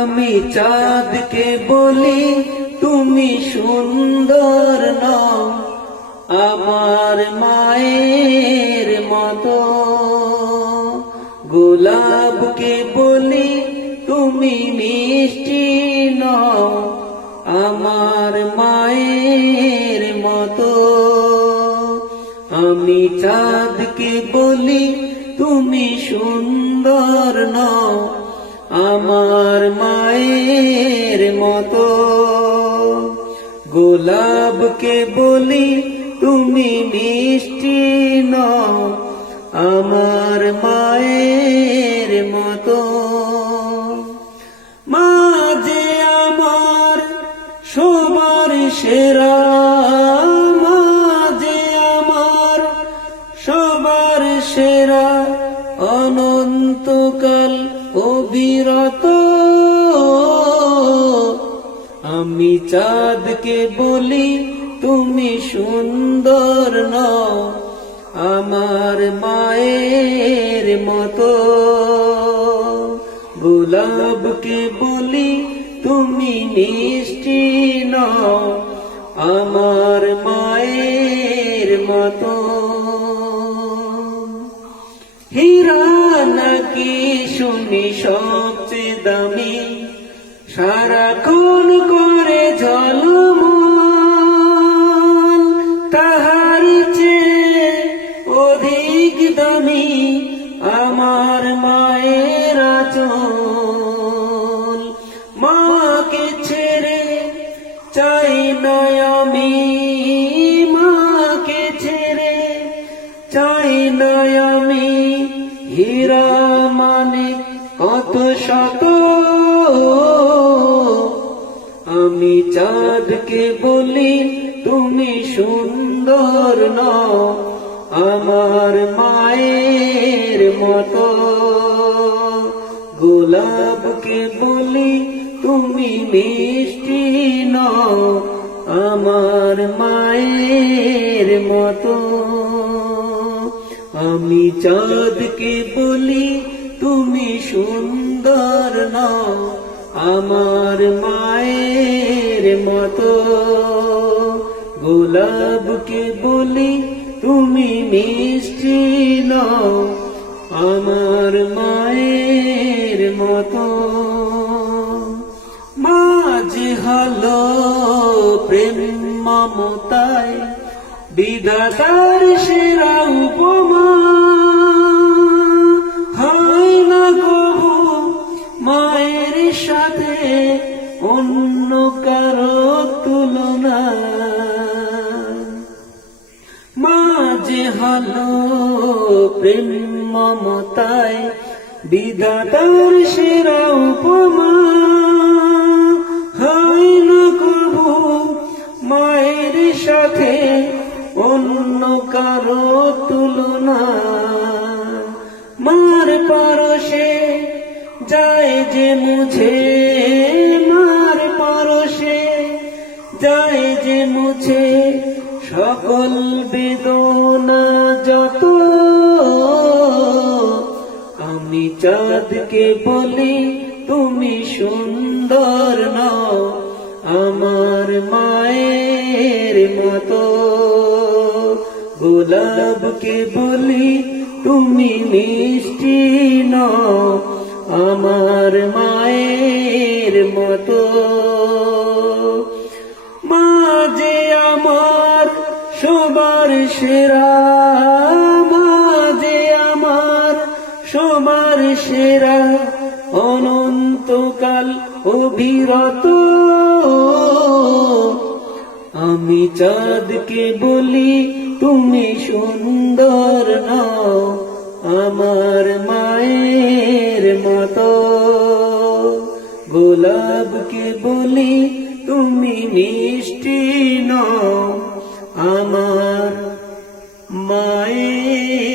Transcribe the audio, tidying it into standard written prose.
আমি চাঁদকে বলি তুমি সুন্দর নও, আমার মায়ের মতো। গোলাপকে বলি তুমি মিষ্টি নও, আমার মায়ের মতো। আমি চাঁদকে বলি তুমি সুন্দর নও, আমার মায়ের মতো। গোলাপকে বলি তুমি মিষ্টি নও, আমার মায়ের মতো। মা যে আমার সবার সেরা, মা যে আমার সবার সেরা, অনন্তকাল অবিরত। আমি চাঁদকে বলি তুমি সুন্দর নও, আমার মায়ের মতো। গোলাপকে বলি তুমি মিষ্টি নও, আমার মায়ের মতো। হীরা নাকি শুনি সবচেয়ে দামি, সারাক্ষণ করে ঝলমল, তাহার চেয়ে অধিক দামি আমার মায়ের আঁচল। মাকে ছেড়ে চাই না আমি, মাকে ছেড়ে চাই না আমি। হীরা মানে কত শত, আমি চাঁদকে বলি তুমি সুন্দর নও, আমার মায়ের মতো। গোলাপকে বলি তুমি মিষ্টি নও, আমার মায়ের মতো। আমি চাঁদকে বলি তুমি সুন্দর নও, আমার মায়ের মতো। গোলাপকে বলি তুমি মিষ্টি নও, আমার মায়ের মতো। মা যে হলো প্রেম মমতায় বিধাতার সেরা উপমা, হয় না কবু মায়ের সাথে অন্য কারো তুলনা। মা যে হলো প্রেম মমতায় বিধাতার সেরা উপমা, হয় না কবু মায়ের সাথে অন্য কারো তুলনা। মার পরশে যায় যে মুছে, মার পরশে যায় যে মুছে সকল বেদনা যত। আমি চাঁদকে বলি তুমি সুন্দর নও, আমার মায়ের মতো। গোলাপকে বলি তুমি মিষ্টি নও, আমার মায়ের মতো। মা যে আমার সবার সেরা, মা যে আমার সবার সেরা, অনন্তকাল অবিরত। আমি চাঁদকে বলি তুমি সুন্দর নও, আমার মায়ের মতো। গোলাপকে বলি তুমি মিষ্টি নও, আমার মায়ের